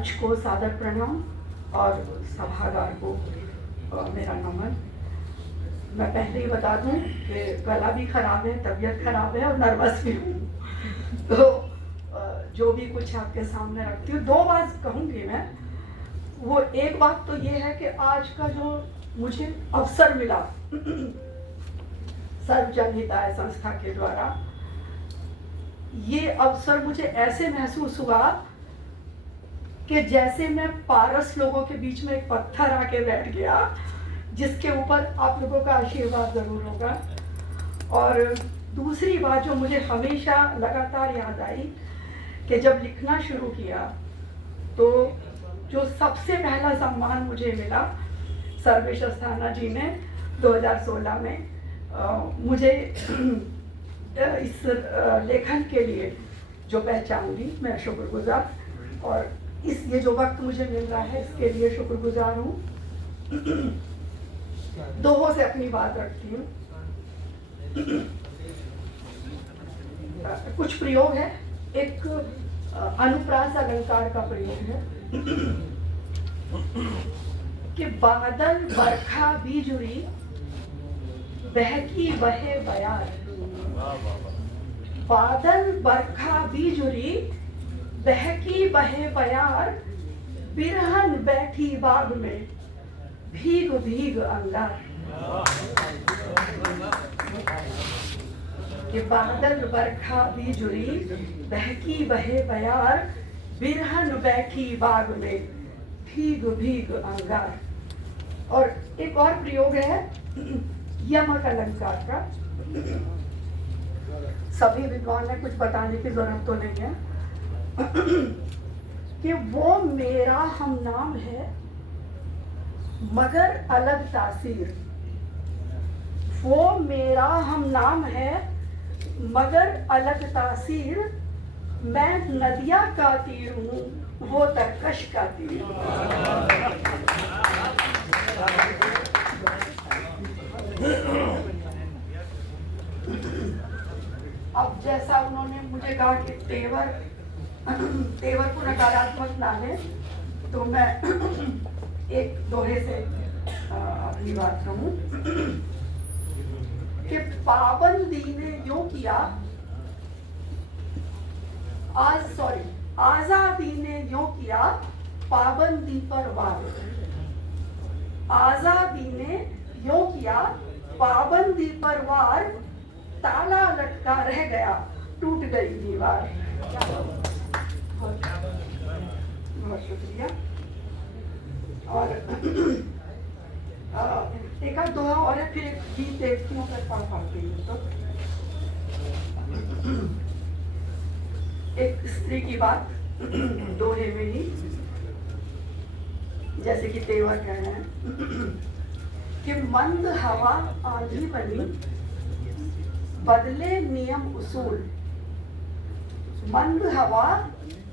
मंच को सादर प्रणाम और सभागार को मेरा नमन। मैं पहले ही बता दूं कि गला भी खराब है, तबीयत खराब है और नर्वस भी हूँ। तो जो भी कुछ आपके सामने रखती हूँ, 2 बात कहूँगी मैं। वो एक बात तो ये है कि आज का जो मुझे अवसर मिला सर्व जन हिताय संस्था के द्वारा, ये अवसर मुझे ऐसे महसूस हुआ कि जैसे मैं पारस लोगों के बीच में एक पत्थर आके बैठ गया, जिसके ऊपर आप लोगों का आशीर्वाद जरूर होगा। और दूसरी बात जो मुझे हमेशा लगातार याद आई कि जब लिखना शुरू किया तो जो सबसे पहला सम्मान मुझे मिला, सर्वेश अस्थाना जी ने 2016 में मुझे इस लेखन के लिए जो पहचान दी, मैं शुक्रगुजार, और ये जो वक्त मुझे मिल रहा है इसके लिए शुक्रगुजार हूँ। दोहों से अपनी बात रखती हूँ। कुछ प्रयोग है, एक अनुप्रास अलंकार का प्रयोग है कि बादल बरखा बीजुरी बहकी बहे बयार। बादल बरखा बीजुरी बहकी बहे बयार, बिरहन बैठी बाग में भीग भीग अंगार। कि बादल बरखा बीजुरी बहकी बहे बयार, बिरहन बैठी बाग में भीग भीग अंगार। और एक और प्रयोग है यमक अलंकार का। सभी विद्वान ने कुछ बताने की जरूरत तो नहीं है कि वो मेरा हम नाम है मगर अलग तासीर। वो मेरा हम नाम है मगर अलग तासीर, मैं नदिया का तीर हूँ, वो तरकश का तीर। अब जैसा उन्होंने मुझे कहा कि तेवर को नकारात्मक ना ले, तो मैं एक दोहे से अपनी बात कहूँ कि पाबंदी ने यूं किया, आजादी ने यूं किया पाबंदी पर वार। आजादी ने यूं किया पाबंदी पर वार, ताला लटका रह गया टूट गई दीवार। बहुत शुक्रिया। और एक आध दोहा और है, फिर एक गीत देखती हूँ, फिर पढ़ पाती हूँ। तो एक स्त्री की बात दोहे में ही, जैसे कि तेवर कह रहे हैं कि मंद हवा आंधी बनी, बदले नियम उसूल। मंद हवा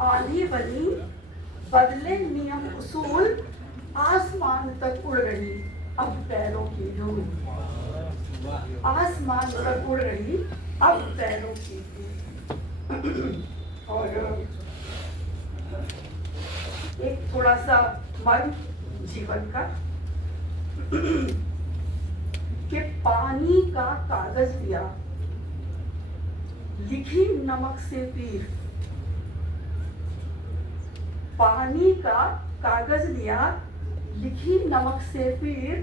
आंधी बनी, बदले नियम उसूल, आसमान तक उड़ रही अब पैरों की धूल। आसमान तक उड़ रही अब पैरों की धूल। और एक थोड़ा सा मर्म जीवन का कि पानी का कागज लिया, लिखी नमक से पीर। पानी का कागज लिया, लिखी नमक से पीर,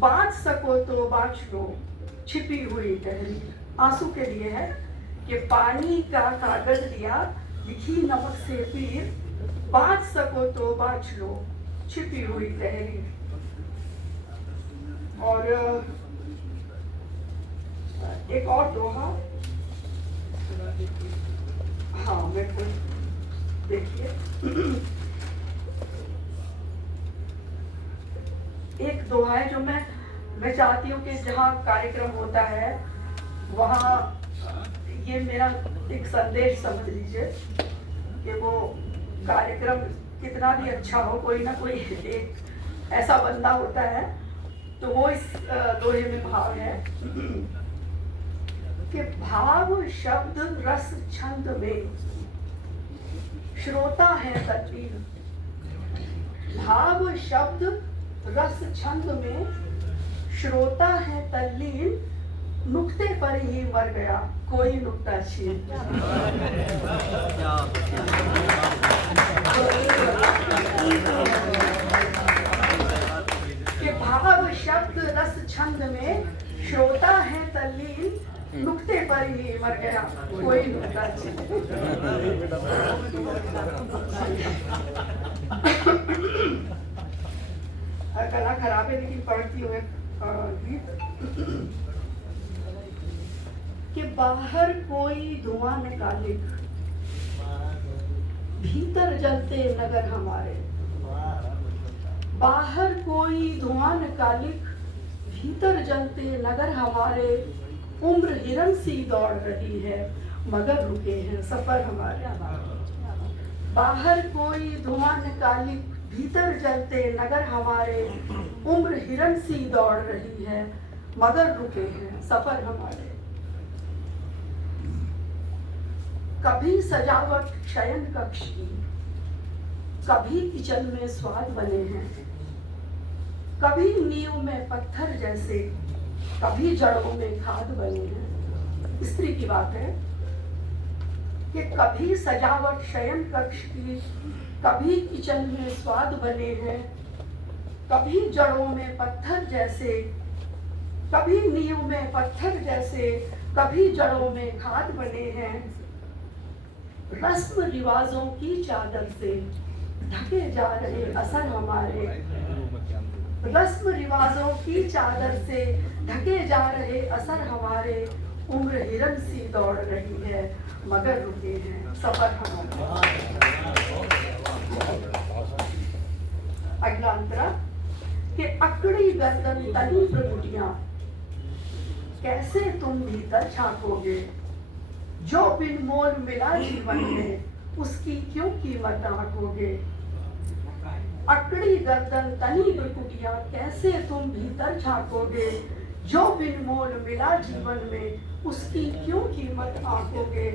बाँच सको तो बाँच लो छिपी हुई तहरीर। आंसू के लिए है कि पानी का कागज लिया, लिखी नमक से पीर, बाँच सको तो बाँच लो छिपी हुई तहरीर। और एक और दोहा, हाँ बिल्कुल, देखिए एक दोहा है जो मैं चाहती हूँ कि जहाँ कार्यक्रम होता है वहाँ ये मेरा एक संदेश समझ लीजिए कि वो कार्यक्रम कितना भी अच्छा हो, कोई ना कोई एक ऐसा बंदा होता है, तो वो इस दोहे में भाव है कि भाव शब्द रस छंद में श्रोता है तल्लीन। भाव शब्द रस छंद में श्रोता है तल्लीन, नुक्ते पर ही मर गया कोई नुक्ता छीन। कि भाव शब्द रस छंद में श्रोता है तल्लीन, नुक्ते पर ही मर गया कोई नुक्ता छीन। गला खराब है लेकिन पढ़ती हुए गीत। कि बाहर कोई धुआं निकालिक, भीतर जलते नगर हमारे। बाहर कोई धुआं निकालिक, भीतर जलते नगर हमारे। उम्र हिरन सी दौड़ रही है मगर रुके हैं सफर हमारे। बाहर कोई धुआं निकालिक, भीतर जलते नगर हमारे। उम्र हिरन सी दौड़ रही है मगर रुके हैं सफर हमारे। कभी सजावट शयन कक्ष की, कभी किचन में स्वाद बने हैं। कभी नींव में पत्थर जैसे, कभी जड़ों में खाद बने हैं। स्त्री की बात है कि कभी सजावट शयन कक्ष की, कभी किचन में स्वाद बने हैं। कभी जड़ों में पत्थर जैसे, कभी नींव में पत्थर जैसे, कभी जड़ों में खाद बने हैं। रस्म रिवाजों की चादर से ढके जा रहे असर हमारे। रस्म रिवाजों की चादर से ढके जा रहे असर हमारे। उम्र हिरन सी दौड़ रही है मगर रुके हैं सफर हमारे। अगला अंतरा कि अकड़ी गर्दन तनी प्रगुटियां, कैसे तुम भीतर झांकोगे। जो बिन मोल मिला जीवन में, उसकी क्यों कीमत आंकोगे। अकड़ी गर्दन तनी प्रकुटियां, कैसे तुम भीतर झांकोगे। जो बिन मोल मिला जीवन में, उसकी क्यों कीमत आंकोगे।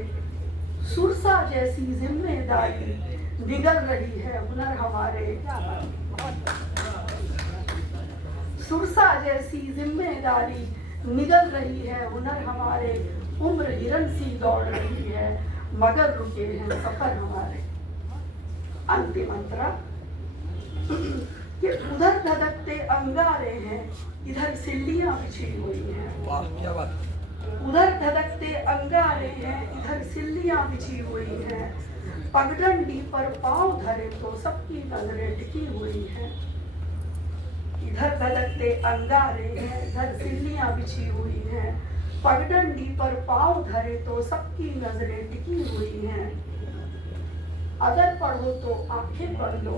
सुरसा जैसी जिम्मेदारी निगल रही है हुनर हमारे। सुरसा जैसी जिम्मेदारी निगल रही है हुनर हमारे। उम्र हिरन सी दौड़ रही है मगर रुके हैं सफर हमारे। अंतिम अंतरा कि उधर धधकते अंगारे हैं, इधर सिल्लियां बिछी हुई हैं। क्या बात। उधर धधकते अंगारे हैं, इधर सिल्लियां बिछी हुई हैं। पगडंडी पर पांव धरे तो सबकी नजरें टिकी हुई हैं। इधर धधकते अंगारे हैं, इधर सिल्लियां बिछी हुई हैं। पगडंडी पर पांव धरे तो सबकी नजरें टिकी हुई हैं। अगर पढ़ो तो आंखें पढ़ लो,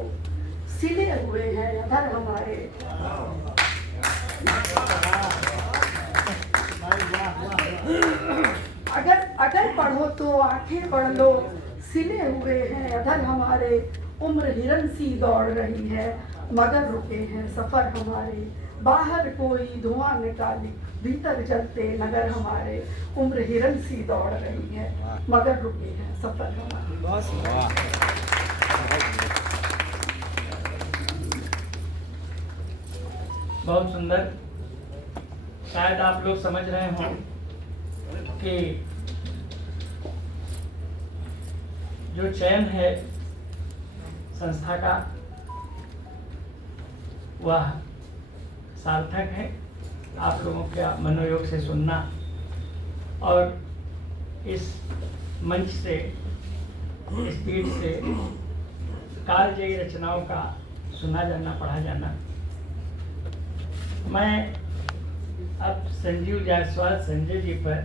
सिले हुए हैं अधर हमारे। अगर पढ़ो तो आंखें पढ़ लो, सिले हुए हैं अधर हमारे। उम्र हिरन सी दौड़ रही है मगर रुके हैं सफर हमारे। बाहर कोई धुआं निकाली, भीतर जलते नगर हमारे। उम्र हिरन सी दौड़ रही है मगर रुके हैं सफर हमारे। बहुत सुंदर। शायद आप लोग समझ रहे हों कि जो चयन है संस्था का वह सार्थक है। आप लोगों के मनोयोग से सुनना और इस मंच से, इस पीठ से कालजयी रचनाओं का सुना जाना, पढ़ा जाना। मैं अब संजीव जायसवाल संजय जी पर